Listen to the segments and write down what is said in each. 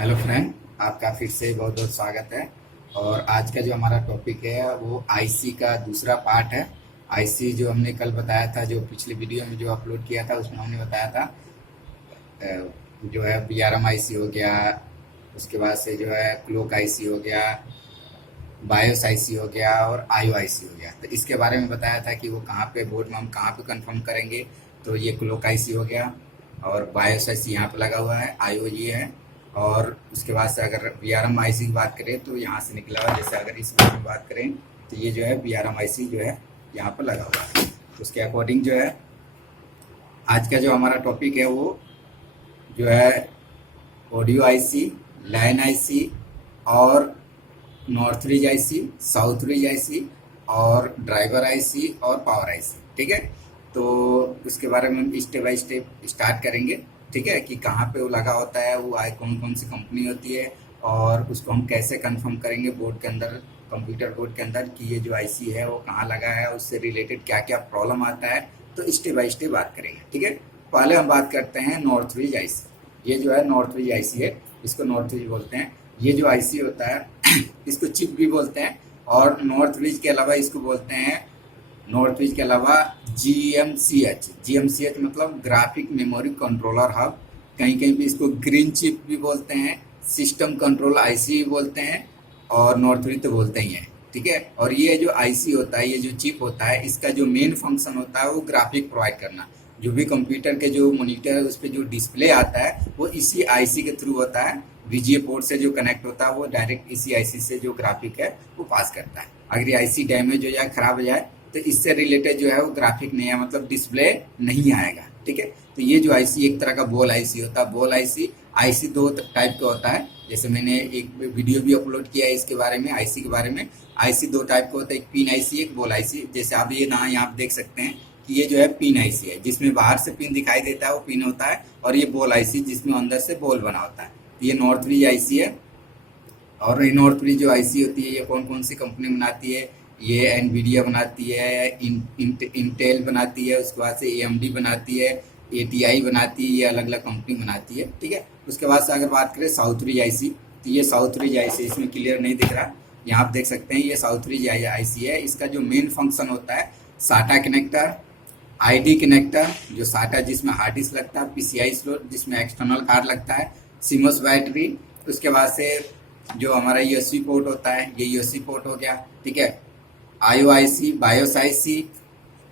Hello friend, आपका फिर से बहुत बहुत स्वागत है। और आज का जो हमारा टॉपिक है वो आईसी का दूसरा पार्ट है। आईसी जो हमने कल बताया था, जो पिछली वीडियो में जो अपलोड किया था उसमें हमने बताया था जो है बीआरएम आईसी हो गया, उसके बाद से जो है क्लोक आईसी हो गया, बायोस आईसी हो गया और आईओ आईसी हो गया। तो इसके बारे में बताया था कि वो कहाँ पे बोर्ड में हम कहाँ पे कंफर्म करेंगे। तो ये क्लोक आईसी हो गया और बायोस आईसी यहाँ पे लगा हुआ है, आईओ ये है। और उसके बाद से अगर बीआरएम आईसी की बात करें तो यहाँ से निकला हुआ, जैसे अगर इस बारे में बात करें तो ये जो है बीआरएम आईसी जो है यहाँ पर लगा हुआ है। उसके अकॉर्डिंग जो है आज का जो हमारा टॉपिक है वो जो है ऑडियो आईसी, लाइन आईसी और नॉर्थ रीज आईसी, साउथ रीज आईसी और ड्राइवर आईसी और पावर आईसी। ठीक है, तो उसके बारे में हम स्टेप बाय स्टेप स्टार्ट करेंगे। ठीक है, कि कहाँ पे वो लगा होता है, वो आई कौन कौन सी कंपनी होती है और उसको हम कैसे कंफर्म करेंगे बोर्ड के अंदर, कंप्यूटर बोर्ड के अंदर, कि ये जो आईसी है वो कहाँ लगा है, उससे रिलेटेड क्या क्या प्रॉब्लम आता है। तो स्टेप बाय स्टेप बात करेंगे। ठीक है, पहले हम बात करते हैं नॉर्थ रीज आईसी। ये जो है नॉर्थ रीज आईसी है, इसको नॉर्थ रीज बोलते हैं। ये जो आईसी होता है इसको चिप भी बोलते हैं। और नॉर्थ रीज के अलावा इसको बोलते हैं, नॉर्थ रीज के अलावा जीएमसीएच। जीएमसीएच मतलब ग्राफिक मेमोरी कंट्रोलर हब। कहीं कहीं भी इसको ग्रीन चिप भी बोलते हैं, सिस्टम कंट्रोल आईसी भी बोलते हैं और नॉर्थ रीज तो बोलते ही हैं। ठीक है, और ये जो आईसी होता है, ये जो चिप होता है, इसका जो मेन फंक्शन होता है वो ग्राफिक प्रोवाइड करना। जो भी कंप्यूटर के जो मॉनिटर है उस पर जो डिस्प्ले आता है वो इसी आईसी के थ्रू होता है। वीजीए पोर्ट से जो कनेक्ट होता है वो डायरेक्ट इसी आईसी से जो ग्राफिक है वो पास करता है। अगर ये आईसी डैमेज हो जाए, खराब हो जाए, तो इससे रिलेटेड जो है वो ग्राफिक नहीं है, मतलब डिस्प्ले नहीं आएगा। ठीक है, तो ये जो आईसी एक तरह का बॉल आईसी होता है। बॉल आईसी, आईसी दो टाइप का होता है। जैसे मैंने एक वीडियो भी अपलोड किया है इसके बारे में, आईसी के बारे में। आईसी दो टाइप का होता है, एक पिन आईसी, एक बॉल आईसी। जैसे आप ये यहाँ देख सकते हैं कि ये जो है पिन आईसी है, जिसमें बाहर से पिन दिखाई देता है वो पिन होता है। और ये बॉल आईसी जिसमें अंदर से बॉल बना होता है, ये नॉर्थ रीज आईसी है। और ये नॉर्थ रीज जो आईसी होती है ये कौन कौन सी कंपनी बनाती है? ये एनवीडिया बनाती है, इंटेल बनाती है, उसके बाद से एएमडी बनाती है, एटीआई बनाती है, ये अलग अलग कंपनी बनाती है। ठीक है, उसके बाद से अगर बात करें साउथ रीज आईसी, तो ये साउथ रीज आईसी इसमें क्लियर नहीं दिख रहा, यहाँ आप देख सकते हैं, ये साउथ रीज आईसी है। इसका जो मेन फंक्शन होता है साटा कनेक्टर, आईडी कनेक्टर, जो साटा जिसमें हार्ड डिस्क लगता है, पीसीआई स्लॉट जिसमें एक्सटर्नल कार्ड लगता है, सिमोस बैटरी, उसके बाद से जो हमारा यूएसबी पोर्ट होता है, ये यूएसबी पोर्ट हो गया। ठीक है, आईओ आईसी, बायोस आईसी,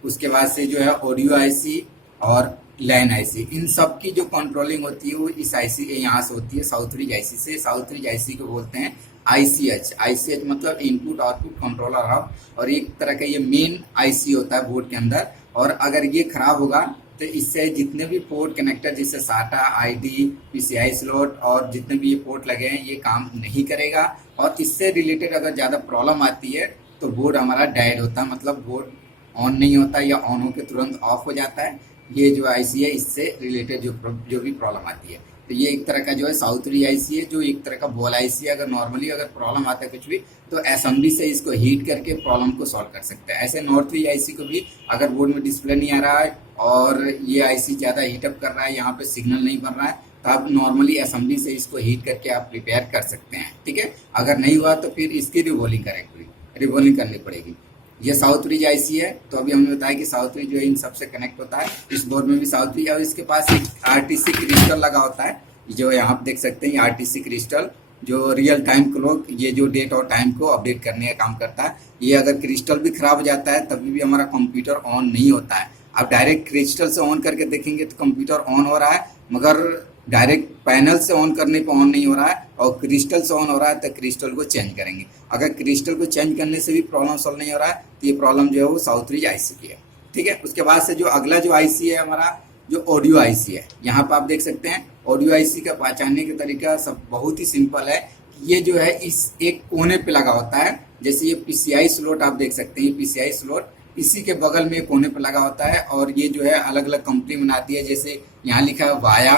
उसके बाद से जो है ऑडियो आईसी और लैन आईसी, इन सब की जो कंट्रोलिंग होती है वो इस आईसी यहाँ से होती है, साउथ रीज आईसी से। साउथ रीज आईसी को बोलते हैं आईसीएच। आईसीएच मतलब इनपुट आउटपुट कंट्रोलर हब, और एक तरह का ये मेन आईसी होता है बोर्ड के अंदर। और अगर ये खराब होगा तो इससे जितने भी पोर्ट कनेक्टर, जैसे साटा, आईडी, पीसीआई स्लॉट और जितने भी ये पोर्ट लगे हैं, ये काम नहीं करेगा। और इससे रिलेटेड अगर ज़्यादा प्रॉब्लम आती है तो बोर्ड हमारा डेड होता है, मतलब बोर्ड ऑन नहीं होता या ऑन होकर तुरंत ऑफ हो जाता है। ये जो आईसी है इससे रिलेटेड जो भी प्रॉब्लम आती है, तो ये एक तरह का जो है साउथ री आईसी है, जो एक तरह का बॉल आईसी है। अगर नॉर्मली अगर प्रॉब्लम आता है कुछ भी, तो असेंबली से इसको हीट करके प्रॉब्लम को सॉल्व कर सकते हैं। ऐसे नॉर्थ री आईसी को भी अगर बोर्ड में डिस्प्ले नहीं आ रहा है और ये आईसी ज़्यादा हीटअप कर रहा है, यहाँ पे सिग्नल नहीं बन रहा है, तो आप नॉर्मली असेंबली से इसको हीट करके आप रिपेयर कर सकते हैं। ठीक है, अगर नहीं हुआ तो फिर इसकी रिवॉल्विंग करेंगे, रिवॉल्विंग करनी पड़ेगी। ये साउथ रीज आईसी है। तो अभी हमने बताया कि साउथ रीज जो है इन सबसे कनेक्ट होता है। इस बोर्ड में भी साउथ रीज, और इसके पास एक आरटीसी क्रिस्टल लगा होता है, जो यहाँ आप देख सकते हैं, आरटीसी क्रिस्टल जो रियल टाइम क्लॉक, ये जो डेट और टाइम को अपडेट करने का काम करता है। ये अगर क्रिस्टल भी खराब हो जाता है तभी भी हमारा कंप्यूटर ऑन नहीं होता है। आप डायरेक्ट क्रिस्टल से ऑन करके देखेंगे तो कंप्यूटर ऑन हो रहा है, मगर डायरेक्ट पैनल से ऑन करने पर ऑन नहीं हो रहा है। और क्रिस्टल से ऑन हो रहा है तो क्रिस्टल को चेंज करेंगे। अगर क्रिस्टल को चेंज करने से भी प्रॉब्लम सॉल्व नहीं हो रहा है तो ये प्रॉब्लम जो है वो साउथ रीज आईसी की है। ठीक है, उसके बाद से जो अगला जो आईसी है हमारा, जो ऑडियो आईसी है, यहाँ पर आप देख सकते हैं। ऑडियो आईसी का पहचानने का तरीका सब बहुत ही सिंपल है। ये जो है इस एक कोने पे लगा होता है। जैसे ये पीसीआई स्लॉट आप देख सकते हैं, पीसीआई स्लॉट इसी के बगल में कोने पे लगा होता है। और ये जो है अलग अलग कंपनी बनाती है, जैसे यहाँ लिखा है वाया,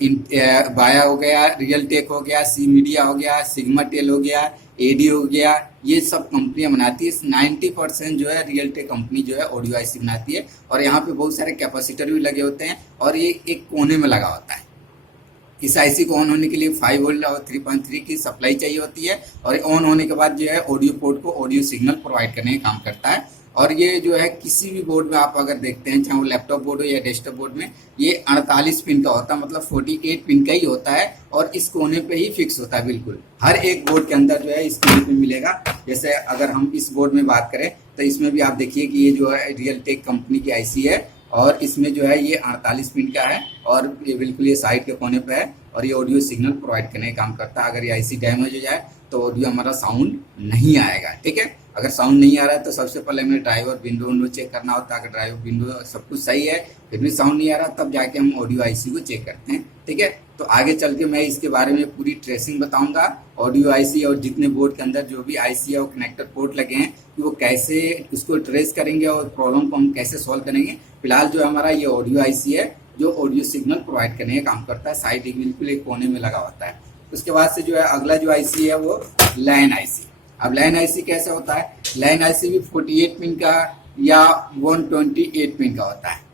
वाया हो गया, रियल टेक हो गया, सी मीडिया हो गया, सिग्मा टेल हो गया, एडी हो गया, ये सब कंपनियां बनाती है। 90% जो है रियल टेक कंपनी जो है ऑडियो आईसी बनाती है। और यहाँ पे बहुत सारे कैपेसिटर भी लगे होते हैं और ये एक कोने में लगा होता है। इस आईसी को ऑन होने के लिए 5 वोल्ट और 3.3 की सप्लाई चाहिए होती है, और ऑन होने के बाद जो है ऑडियो पोर्ट को ऑडियो सिग्नल प्रोवाइड करने का काम करता है। और ये जो है किसी भी बोर्ड में आप अगर देखते हैं, चाहे वो लैपटॉप बोर्ड हो या डेस्कटॉप बोर्ड में, ये 48 पिन का होता है, मतलब 48 पिन का ही होता है, और इस कोने पे ही फिक्स होता है बिल्कुल। हर एक बोर्ड के अंदर जो है इस कोने पे मिलेगा। जैसे अगर हम इस बोर्ड में बात करें तो इसमें भी आप देखिए कि ये जो है रियलटेक कंपनी की आईसी है, और इसमें जो है ये 48 पिन का है, और ये बिल्कुल ये साइड के कोने पे है, और ये ऑडियो सिग्नल प्रोवाइड करने का काम करता है। अगर ये आईसी डैमेज हो जाए तो ऑडियो हमारा साउंड नहीं आएगा, ठीक है। अगर साउंड नहीं आ रहा है तो सबसे पहले हमें ड्राइवर विंडो चेक करना होता है। अगर ड्राइवर विंडो सब कुछ सही है फिर भी साउंड नहीं आ रहा, तब जाके हम ऑडियो आईसी को चेक करते हैं, ठीक है। तो आगे चल के मैं इसके बारे में पूरी ट्रेसिंग बताऊंगा, ऑडियो आईसी और जितने बोर्ड के अंदर जो भी आईसी और कनेक्टर पोर्ट लगे हैं कि वो कैसे उसको ट्रेस करेंगे और प्रॉब्लम को हम कैसे सॉल्व करेंगे। फिलहाल जो हमारा ये ऑडियो आईसी है जो ऑडियो सिग्नल प्रोवाइड करने का काम करता है, साइड बिल्कुल एक कोने में लगा होता है। उसके बाद से जो है अगला जो आईसी है वो लैन आईसी। अब लैन आईसी कैसे होता है? लैन आईसी भी 48 पिन का या 128 पिन का होता है।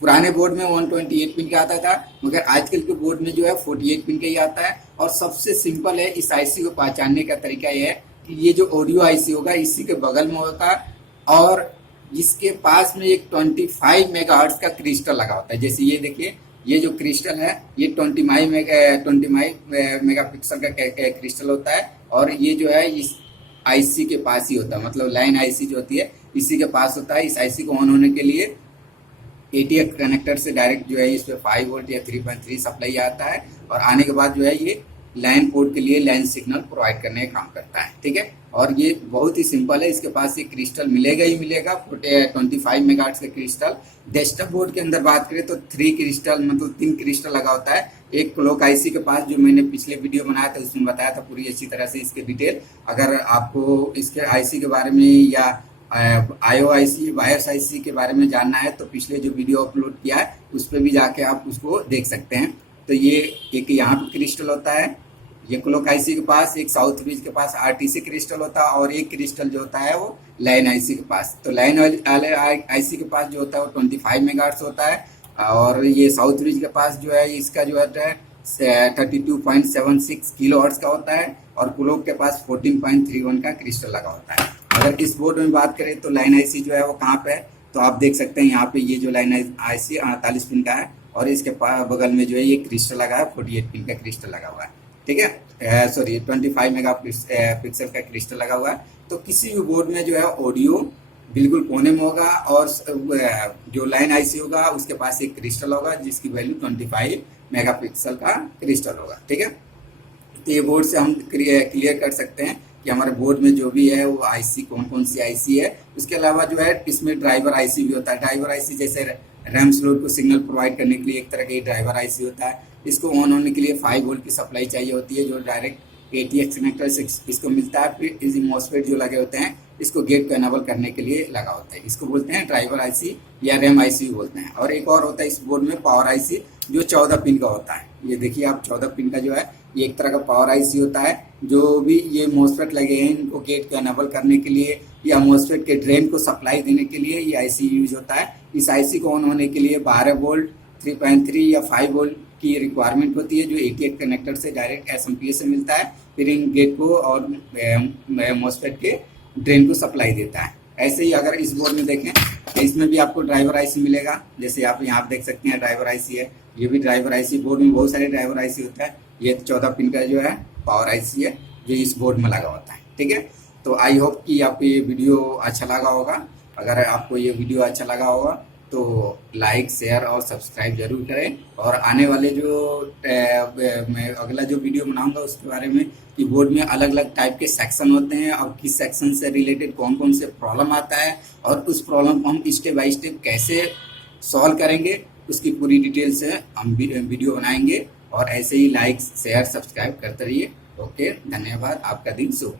पुराने बोर्ड में 128 पिन का आता था, मगर आजकल के बोर्ड में जो है 48 पिन का ही आता है। और सबसे सिंपल है इस आईसी को पहचानने का तरीका यह है कि ये जो ऑडियो आईसी होगा इसी के बगल में होता है, और इसके पास में एक 25 मेगाहर्ट्ज का क्रिस्टल लगा होता है। जैसे ये देखिए, ये जो क्रिस्टल है ये 25 मेगापिक्सल का क्रिस्टल होता है, और ये जो है इस आईसी के पास ही होता है, मतलब लाइन आईसी जो होती है इसी के पास होता है। इस आईसी को ऑन होने के लिए एटीएफ कनेक्टर से डायरेक्ट जो है इस पे 5 वोल्ट या 3.3 सप्लाई आता है, और आने के बाद जो है ये लाइन पोर्ट के लिए लाइन सिग्नल प्रोवाइड करने का काम करता है, ठीक है। और ये बहुत ही सिंपल है, इसके पास ये क्रिस्टल मिलेगा ही मिलेगा, 25 मेगाहर्ट्ज का क्रिस्टल। डेस्कटॉप बोर्ड के अंदर बात करें तो 3 क्रिस्टल, मतलब 3 क्रिस्टल लगा होता है। एक क्लॉक आईसी के पास जो मैंने पिछले वीडियो बनाया था उसमें बताया था पूरी अच्छी तरह से इसके डिटेल। अगर आपको इसके आईसी के बारे में या आईओ आईसी, वायर्स आईसी के बारे में जानना है तो पिछले जो वीडियो अपलोड किया है उस पर भी जाके आप उसको देख सकते हैं। तो ये एक यहाँ पे क्रिस्टल होता है, ये क्लॉक आईसी के पास, एक साउथ ब्रिज के पास आरटीसी क्रिस्टल होता है, और एक क्रिस्टल जो होता है वो लाइन आईसी के पास। तो लाइन आईसी के पास जो होता है वो 25 मेगाहर्ट्ज होता है, और ये साउथ ब्रिज के पास जो है इसका जो है 32.76 किलोहर्ट्ज का होता है, और क्लॉक के पास 14.31 का क्रिस्टल लगा होता है। अगर इस बोर्ड में बात करें तो लाइन आईसी जो है वो कहाँ पे है, तो आप देख सकते हैं यहाँ पे ये जो लाइन आईसी 48 पिन का है, और इसके बगल में जो है ये क्रिस्टल लगा है, 48 पिन का क्रिस्टल लगा हुआ है, ठीक है। सॉरी 25 मेगा पिक्सल का क्रिस्टल लगा हुआ है। तो किसी भी बोर्ड में जो है ऑडियो बिल्कुल कोने में होगा, और जो लाइन आईसी होगा उसके पास एक क्रिस्टल होगा जिसकी वैल्यू 25 मेगापिक्सल का क्रिस्टल होगा, ठीक है। तो ये बोर्ड से हम क्लियर कर सकते हैं कि हमारे बोर्ड में जो भी है वो आईसी कौन कौन सी आईसी है। उसके अलावा जो है इसमें ड्राइवर आईसी भी होता है। ड्राइवर आईसी जैसे रैम स्लॉट को सिग्नल प्रोवाइड करने के लिए एक तरह का ड्राइवर आईसी होता है। इसको ऑन होने के लिए 5 वोल्ट की सप्लाई चाहिए होती है जो डायरेक्ट एटीएक्स कनेक्टर से इसको मिलता है। फिर इस मॉसफेट जो लगे होते हैं इसको गेट को एनेबल करने के लिए लगा होता है। इसको बोलते हैं ड्राइवर आईसी या रैम आईसी बोलते हैं। और एक और होता है इस बोर्ड में पावर आईसी जो 14 पिन का होता है। ये देखिए आप 14 पिन का जो है ये एक तरह का पावर आईसी होता है। जो भी ये मॉसफेट लगे हैं इनको गेट को एनेबल करने के लिए या मॉसफेट के ड्रेन को सप्लाई देने के लिए ये आईसी यूज होता है। इस आईसी को ऑन होने के लिए 12 वोल्ट 3.3 या 5 वोल्ट की रिक्वायरमेंट होती है जो एटीएक्स कनेक्टर से डायरेक्ट एसएमपीएस से मिलता है। फिर इन गेट को और मॉसफेट के ड्रेन को सप्लाई देता है। ऐसे ही अगर इस बोर्ड में देखें तो इसमें भी आपको ड्राइवर आईसी मिलेगा। जैसे आप यहाँ देख सकते हैं ड्राइवर आईसी है, ये भी ड्राइवर आईसी। बोर्ड में बहुत सारे ड्राइवर आईसी होता है। ये 14 पिन का जो है पावर आईसी है जो इस बोर्ड में लगा होता है, ठीक है। तो आई होप कि आपको ये वीडियो अच्छा लगा होगा। अगर आपको ये वीडियो अच्छा लगा होगा तो लाइक शेयर और सब्सक्राइब जरूर करें। और आने वाले जो मैं अगला जो वीडियो बनाऊंगा उसके बारे में कि बोर्ड में अलग अलग टाइप के सेक्शन होते हैं और किस सेक्शन से रिलेटेड कौन कौन से प्रॉब्लम आता है और उस प्रॉब्लम को हम स्टेप बाय स्टेप कैसे सॉल्व करेंगे उसकी पूरी डिटेल से हम वीडियो बनाएंगे। और ऐसे ही लाइक शेयर सब्सक्राइब करते रहिए। ओके, धन्यवाद। आपका दिन शुभ।